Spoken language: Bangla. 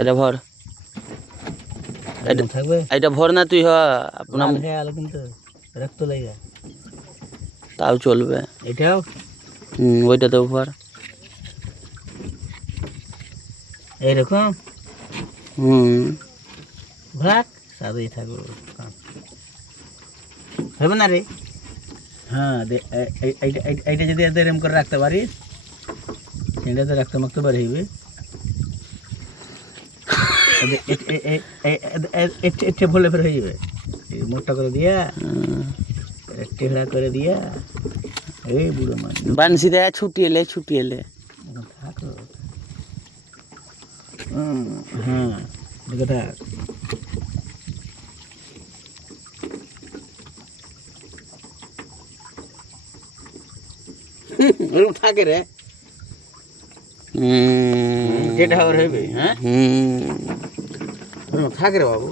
এটা ভর, এরকম থাকবে এটা ভর না তুই হ আপনার লাল হয়ে গেল কিন্তু রক্ত লেগে তাও চলবে। এটাও ওইটাতেও ভর। এইরকম হুম ভাগ সাদাই থাকবে হবে না রে। হ্যাঁ এইটা যদি এরকম করে রাখতে পারিস সেটাতে রাখতে মাখতে পারি হইবে। একটু ভুলে ফের হয়ে যাবে মোটা করে দিয়া টেহরা করে দিয়া এই বুড়ো মাছ বানসি দেয়া ছুটি এলে থাকো। হ্যাঁ দেখে থাক এরকম থাকে রে যেটা হইবে। হ্যাঁ থাকে রে বাবু।